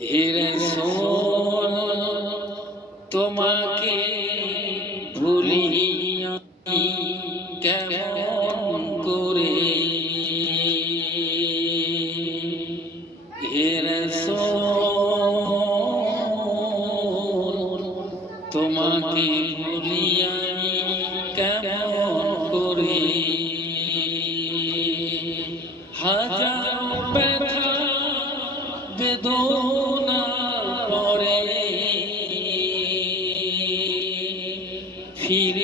হেরে সোল তোমাকে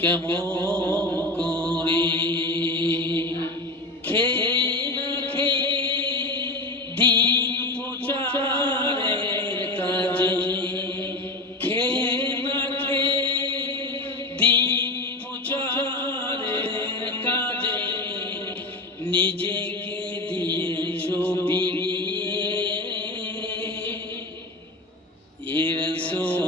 কেমন করে? খেয়ে না খেয়ে দিন প্রচারের কাজে। খেয়ে দিন প্রচারের কাজে। নিজেকে দিয়েছ বিলিয়ে এ রাসূল,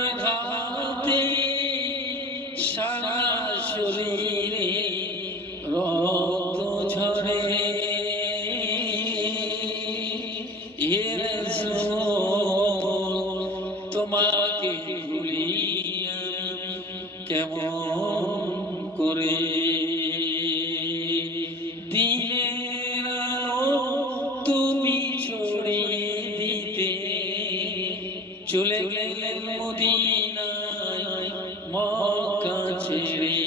শরীরে রক্ত ঝরে। এর তোমাকে কেমন করে? দিনের তুমি ছড়িয়ে দিতে চলে গেলেন মদিনায়, মক্কা ছেড়ে